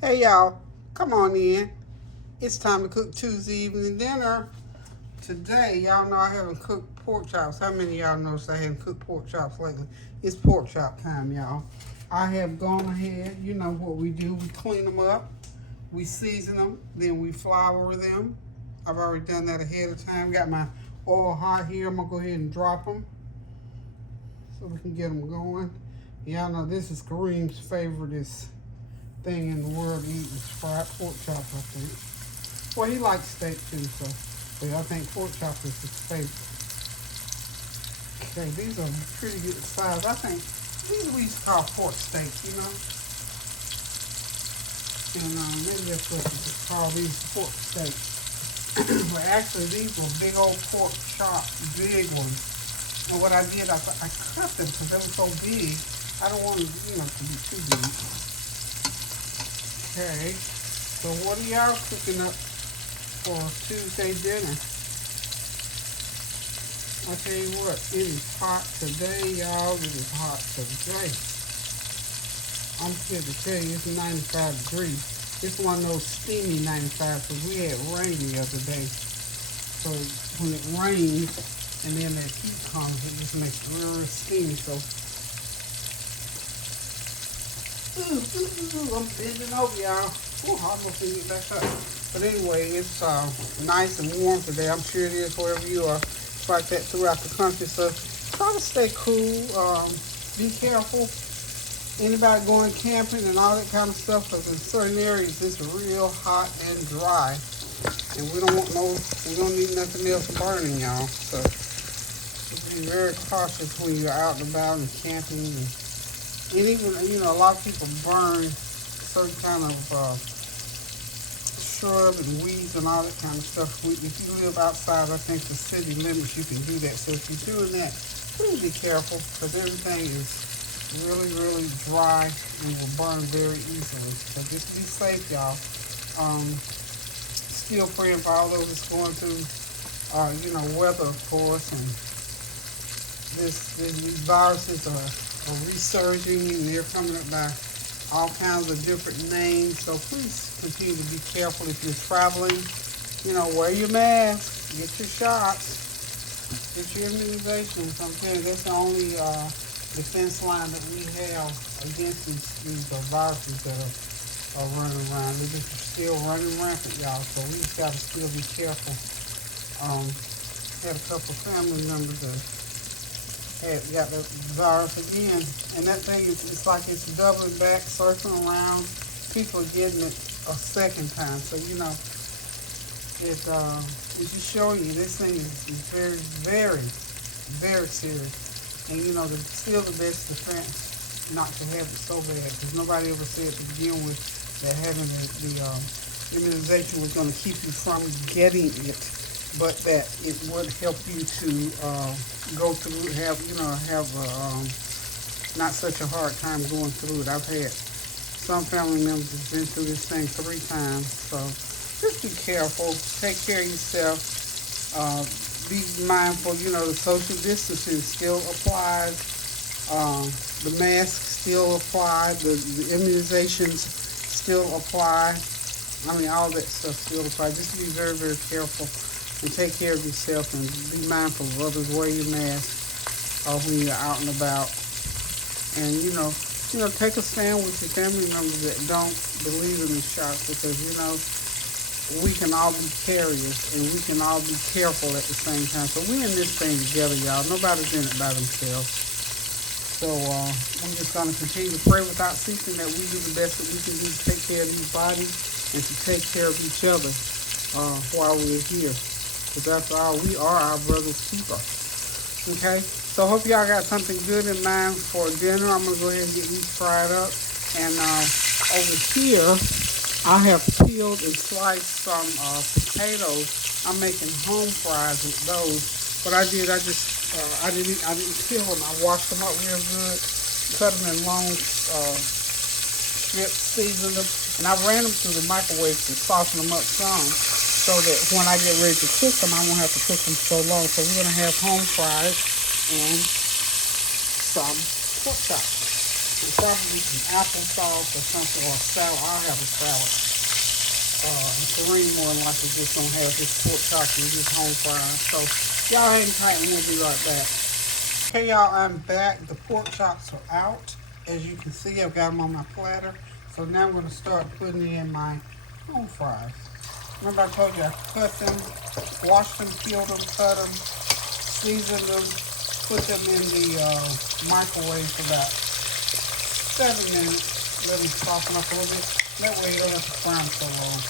Hey y'all, come on in. It's time to cook Tuesday evening dinner. Today, y'all know I haven't cooked pork chops. How many of y'all noticed I haven't cooked pork chops lately? It's pork chop time, y'all. I have gone ahead, you know what we do. We clean them up, we season them, then we flour them. I've already done that ahead of time. Got my oil hot here. I'm gonna go ahead and drop them so we can get them going. Y'all know this is Kareem's favorite thing in the world to eat is fried pork chops, I think. Well, he likes steak too, so but I think pork chop is his favorite. Okay, these are pretty good size. I think these we used to call pork steak, you know. And maybe that's what you could call these pork steak. But actually, these were big old pork chop, big ones. And what I did, I cut them because they were so big. I don't want them, to be too big. Okay, so what are y'all cooking up for Tuesday dinner? I tell you what, it is hot today, y'all. It is hot today. I'm scared to tell you, it's 95 degrees. It's one of those steamy 95 because we had rain the other day. So when it rains and then that heat comes, it just makes it real steamy. So, I'm bending over, y'all. Ooh, I almost didn't get back up. But anyway, it's nice and warm today. I'm sure it is wherever you are. It's like that throughout the country. So try to stay cool. Be careful. Anybody going camping and all that kind of stuff, because in certain areas it's real hot and dry. And we don't need nothing else burning, y'all. So be very cautious when you're out and about and camping. And even, a lot of people burn certain kind of shrub and weeds and all that kind of stuff. If you live outside, I think the city limits, you can do that. So if you're doing that, please be careful because everything is really, really dry and will burn very easily. So just be safe, y'all. Still praying for all those that's going through, weather, of course, and these viruses are resurging and they're coming up by all kinds of different names. So please continue to be careful if you're traveling. Wear your mask, get your shots, get your immunizations. I'm saying that's the only defense line that we have against these viruses that are running around. They're just still running rampant, y'all. So we just got to still be careful. Had a couple of family members that had got the virus again, and that thing it's like it's doubling back, circling around. People are getting it a second time. So it's just showing you this thing is very, very, very serious. And still the best defense not to have it so bad, because nobody ever said to begin with that having the immunization was going to keep you from getting it, but that it would help you to go through, have not such a hard time going through it. I've had some family members have been through this thing 3 times, so just be careful, take care of yourself, be mindful. The social distancing still applies, the mask still apply, the immunizations still apply. All that stuff still apply. Just be very, very careful and take care of yourself and be mindful of others. Wear your mask when you're out and about. And, take a stand with your family members that don't believe in the shots, because, we can all be carriers and we can all be careful at the same time. So we in this thing together, y'all. Nobody's in it by themselves. So we're just going to continue to pray without ceasing that we do the best that we can do to take care of these bodies and to take care of each other while we're here. Because after all, we are our brother's keeper. Okay? So I hope y'all got something good in mind for dinner. I'm going to go ahead and get these fried up. And over here, I have peeled and sliced some potatoes. I'm making home fries with those. What I did, I didn't peel them. I washed them up real good, cut them in long strips, seasoned them, and I ran them through the microwave to soften them up some, so that when I get ready to cook them, I won't have to cook them so long. So we're gonna have home fries and some pork chops. Probably some applesauce or something, or a salad. I'll have a salad. And Kareem more than likely just gonna have his pork chops and his home fries. So y'all hang tight and we'll be right back. Okay, y'all, I'm back. The pork chops are out. As you can see, I've got them on my platter. So now I'm gonna start putting in my home fries. Remember I told you I cut them, washed them, peeled them, cut them, seasoned them, put them in the microwave for about 7 minutes. Let them soften up a little bit. That way you don't have to fry them so long.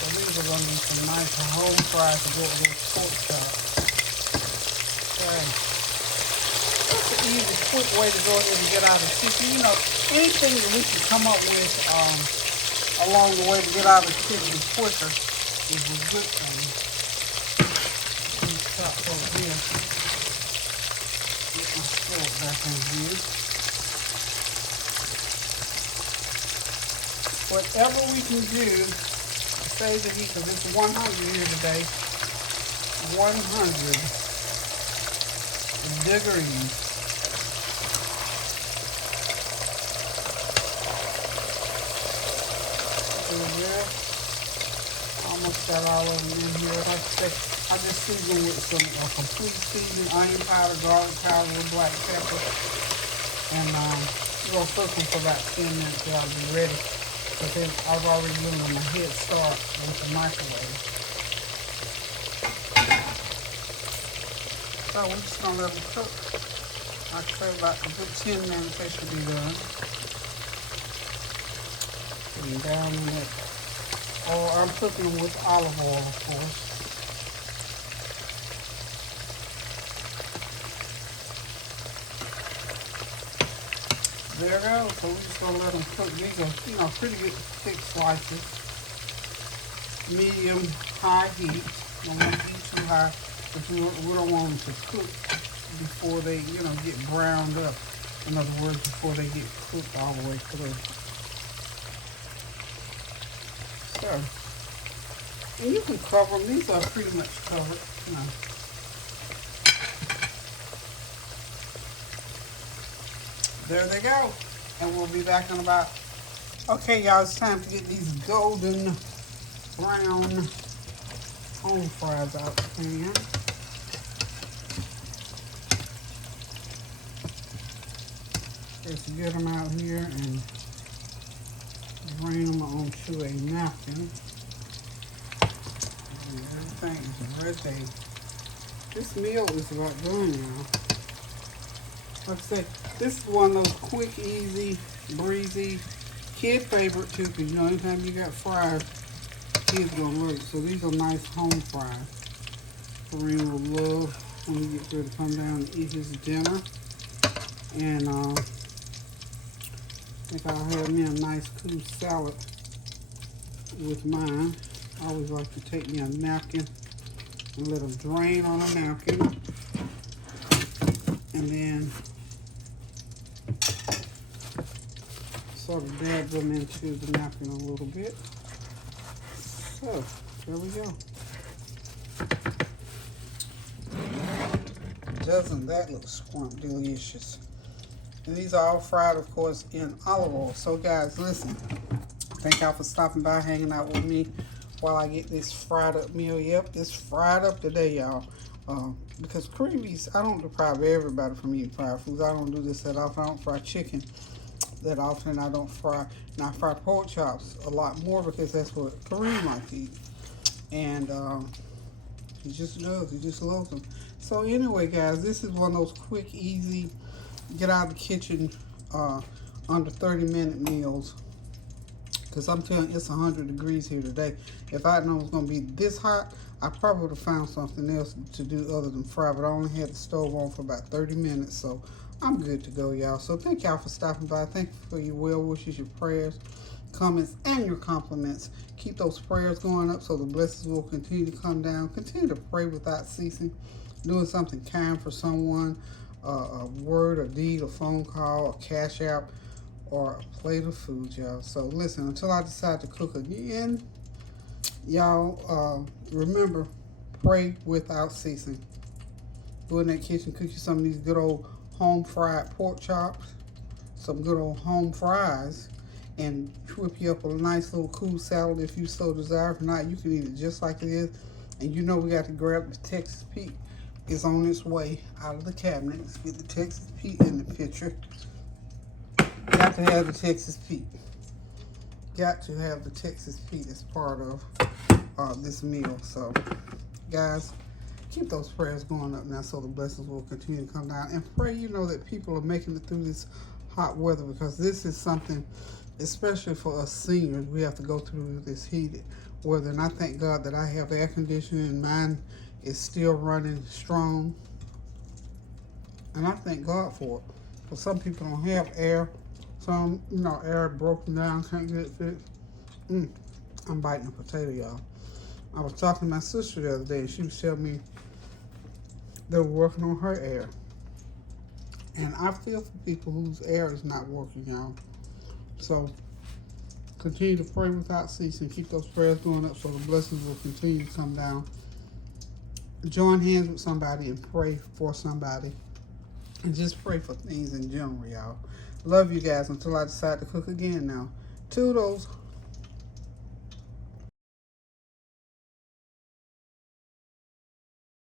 So these are going to be some nice home fries to go with those pork chops. Okay. That's an easy, quick way to go ahead and get out of the chicken. You know, anything that we can come up with along the way to get out of the chicken quicker is a good thing. These chops over here. Get my fork back in here. Whatever we can do to save the heat, because it's 100 here today. 100 degrees. There. Almost got all of them in here. Like I said, I just seasoned with some complete seasoning, onion powder, garlic powder, with black pepper. And we're going to cook them for about 10 minutes till I'll be ready. Because I've already given them a head start with the microwave. So we're just going to let them cook. Like I said, about a good 10 minutes they should be done. And down in it. Oh, I'm cooking them with olive oil, of course. There you go. So we're just going to let them cook. These are, you know, pretty good thick slices. Medium, high heat. Don't want to be too high, but we don't want them to cook before they, you know, get browned up. In other words, before they get cooked all the way through. So, and you can cover them. These are pretty much covered. You know. There they go. And we'll be back in about... Okay, y'all, it's time to get these golden brown home fries out the pan. Just get them out here and drain them onto a napkin. And everything is ready. This meal is about done, y'all. Like I said, this is one of those quick, easy, breezy, kid favorite too, because you know, anytime you got fries, kids gonna love it. So these are nice home fries. Kareem will love when he gets ready to come down and eat his dinner. And I think I'll have me a nice cool salad with mine. I always like to take me a napkin and let them drain on a napkin. And then sort of dab them into the napkin a little bit. So, there we go. Doesn't that look delicious? And these are all fried, of course, in olive oil. So, guys, listen. Thank y'all for stopping by, hanging out with me while I get this fried up meal. Yep, it's fried up today, y'all. Because Creamies, I don't deprive everybody from eating fried foods. I don't do this that often. I don't fry chicken that often. I don't fry. And I fry pork chops a lot more because that's what Kareem likes to eat. And he just does. He just loves them. So anyway, guys, this is one of those quick, easy, get out of the kitchen under 30-minute meals. Because I'm telling you, it's 100 degrees here today. If I known it was going to be this hot, I probably would have found something else to do other than fry. But I only had the stove on for about 30 minutes. So I'm good to go, y'all. So thank y'all for stopping by. Thank you for your well wishes, your prayers, comments, and your compliments. Keep those prayers going up so the blessings will continue to come down. Continue to pray without ceasing. Doing something kind for someone. A word, a deed, a phone call, a cash app, or a plate of food, y'all. So listen, until I decide to cook again, y'all, remember, pray without ceasing. Go in that kitchen, cook you some of these good old home fried pork chops. some good old home fries and whip you up a nice little cool salad if you so desire. If not, you can eat it just like it is. And you know we got to grab the Texas Pete. It's on its way out of the cabinet. Let's get the Texas Pete in the picture. Got to have the Texas Pete. Got to have the Texas Pete as part of this meal. So, guys, keep those prayers going up now so the blessings will continue to come down. And pray, you know, that people are making it through this hot weather, because this is something, especially for us seniors, we have to go through this heated weather. And I thank God that I have air conditioning and mine is still running strong. And I thank God for it. Because some people don't have air. Some, you know, air broken down, can't get it fixed. I'm biting a potato, y'all. I was talking to my sister the other day, and she was telling me they were working on her air. And I feel for people whose air is not working, y'all. So, continue to pray without ceasing. Keep those prayers going up so the blessings will continue to come down. Join hands with somebody and pray for somebody. And just pray for things in general, y'all. Love you guys until I decide to cook again now. Toodles.